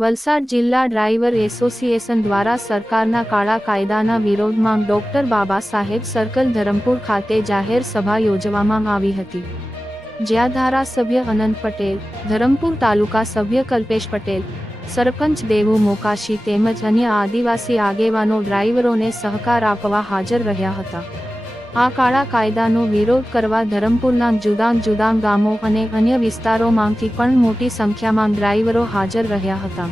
વલસાડ જિલ્લા driver association દ્વારા સરકારના કાળા કાયદાના વિરોધમાં ડોક્ટર બાબા સાહેબ સર્કલ ધરમપુર ખાતે જાહેર સભા યોજવામાં આવી હતી. જ્યાં ધારાસભ્ય અનંત પટેલ, ધરમપુર તાલુકા સભ્ય કલ્પેશ પટેલ, સરપંચ દેવુ મોકાશી તેમજ અન્ય આદિવાસી આગેવાનો ડ્રાઈવરોને સહકાર આપવા હાજર રહ્યા હતા. આ કાળા કાયદાનો વિરોધ કરવા ધરમપુરના જુદા જુદા ગામો અને અન્ય વિસ્તારોમાંથી પણ મોટી સંખ્યામાં ડ્રાઈવરો હાજર રહ્યા હતા.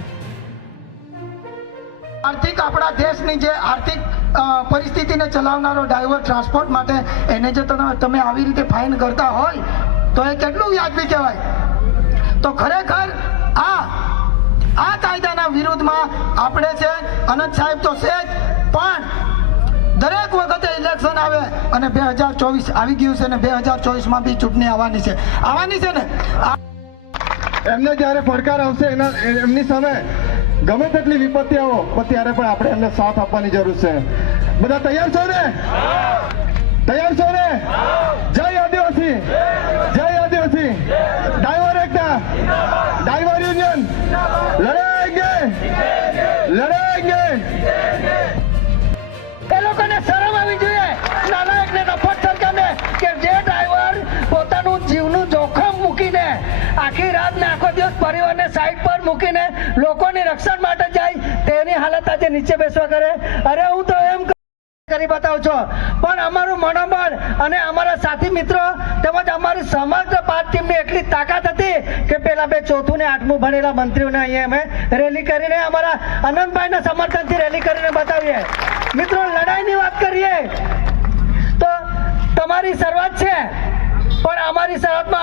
આર્થિક આપણા દેશની જે આર્થિક પરિસ્થિતિને ચલાવનારો ડ્રાઈવર ટ્રાન્સપોર્ટ માટે એને જો તમે આવી રીતે ફાઇન કરતા હોય, તો એ કેટલું વ્યાજબી કહેવાય? તો ખરેખર આ આ કાયદાના વિરુદ્ધમાં આપણે છે, અનંત સાહેબ તો છે જ, પણ અને બે હજાર ચોવીસ આવી ગયું છે ને બે હજાર ચોવીસમાં બી ચૂંટણી આવવાની છે. આવવાની છે ને? એમને જ્યારે પડકાર આવશે એના એમની સામે ગમે તેટલી વિપત્તિ આવો પણ ત્યારે પણ આપણે એમને સાથ આપવાની જરૂર છે. બધા તૈયાર છો ને? તૈયાર છો ને? આખી રાત ને આખો દિવસ પરિવારને સાઈડ પર મૂકીને લોકોની રક્ષણ માટે જાય, તેની હાલત આજે નીચે બેસવા કરે. અરે, હું તો એમ કરી બતાવું છો. પણ અમારું મનોબળ અને અમારા સાથી મિત્રો તેમજ અમારી સમગ્ર પાંચ ટીમની એટલી તાકાત હતી કે પેલા બે ચોથું ને આઠમું ભણેલા મંત્રીઓને અહીંયા અમે રેલી કરીને અમારા આનંદભાઈના સમર્થનથી રેલી કરીને બતાવીએ. મિત્રો, લડાઈની વાત કરીએ તો તમારી શરૂઆત છે, પણ અમારી શરૂઆતમાં